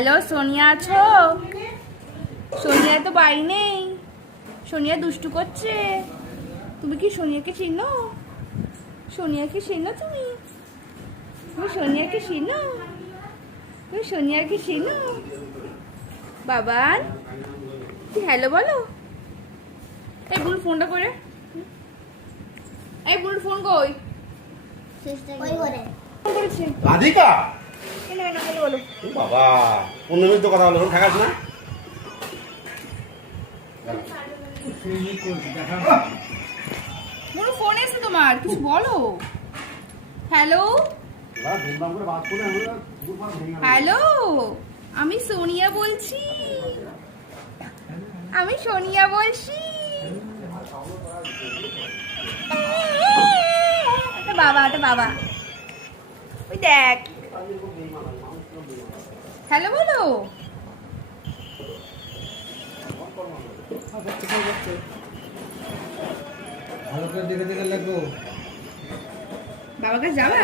Hello, Sonia আছো? সোনিয়া তো বাড়ি নেই। সোনিয়া দুষ্টু করছে। তুমি কি সোনিয়াকে চিনো? সোনিয়াকে চিনো তুমি? তুমি সোনিয়াকে চিনো? তুমি সোনিয়াকে চিনো? বাবান, তুই হ্যালো বলো। এই বুড়ো ফোনটা করে। এই বুড়ো ফোন কই? ফোন করেছে রাধিকা। কেন কেন বলো বলো। বাবা 15 মিনিট তো কথা বলো, থাকাস না? বুড়ো ফোন এসে তোমার, কিছু বলো। হ্যালো হ্যালো, আমি সোনিয়া বলছি। আমি সোনিয়া বলছি। বাবা, এটা বাবা। ওই দেখ। হ্যালো বলো। ভালো করে দেখে দেখে লাগবো। বাবার কাছে যাবা?